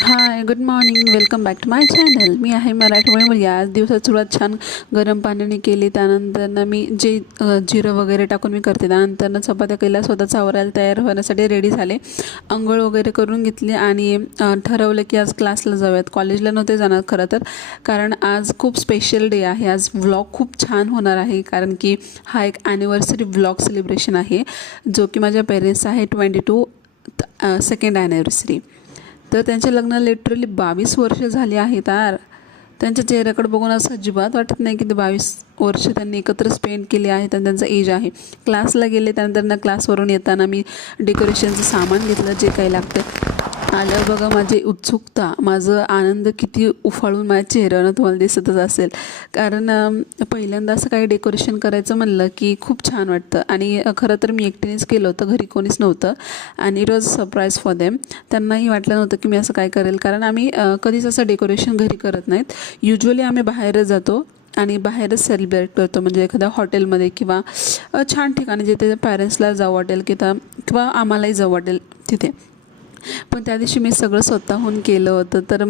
High, good morning. Welcome back to my channel. मी आहे मराठमोळी मुलगी. आज दिवसात सुरुवात छान गरम पाण्याने केली. त्यानंतरनं मी जे जिरं वगैरे टाकून मी करते. त्यानंतरनं चपात्या केल्या. स्वतःच आवरायला तयार होण्यासाठी रेडी झाले. अंघोळ वगैरे करून घेतली आणि ठरवलं की आज क्लासला जाऊयात. कॉलेजला नव्हते जाणार खरं तर, कारण आज खूप स्पेशल डे आहे. आज व्लॉग खूप छान होणार आहे, कारण की हा एक ॲनिव्हर्सरी व्लॉग सेलिब्रेशन आहे, जो की माझ्या पेरेंट्सचा आहे. 22 सेकंड ॲनिव्हर्सरी. तर त्यांचे लग्न लिटरली 22 वर्ष झाली आहेत यार. त्यांच्या चेहऱ्याकडे बघून असं अजिबात वाटत नाही की ते 22 वर्ष त्यांनी एकत्र स्पेंड केले आहेत आणि त्यांचा एज आहे. क्लासला गेले, त्यानंतर क्लासवरून येताना मी डेकोरेशनचं सामान घेतलं, जे काही लागतं. आलं बघा माझी उत्सुकता, माझं आनंद किती उफाळून माझ्या चेहऱ्यानं तुम्हाला दिसतच असेल. कारण पहिल्यांदा असं काही डेकोरेशन करायचं म्हणलं की खूप छान वाटतं. आणि खरं तर मी एकटीनेच केलं होतं, घरी कोणीच नव्हतं. आणि it was surprise for them. त्यांनाही वाटलं नव्हतं की मी असं काय करेल, कारण आम्ही कधीच असं डेकोरेशन घरी करत नाहीत. युज्युअली आम्ही बाहेरच जातो आणि बाहेरच सेलिब्रेट करतो, म्हणजे एखाद्या हॉटेलमध्ये किंवा छान ठिकाणी जिथे पॅरेंट्सला जावं वाटेल किंवा आम्हालाही जावं वाटेल तिथे. पण त्या दिवशी मी सगळं स्वतःहून केलं होतं. तर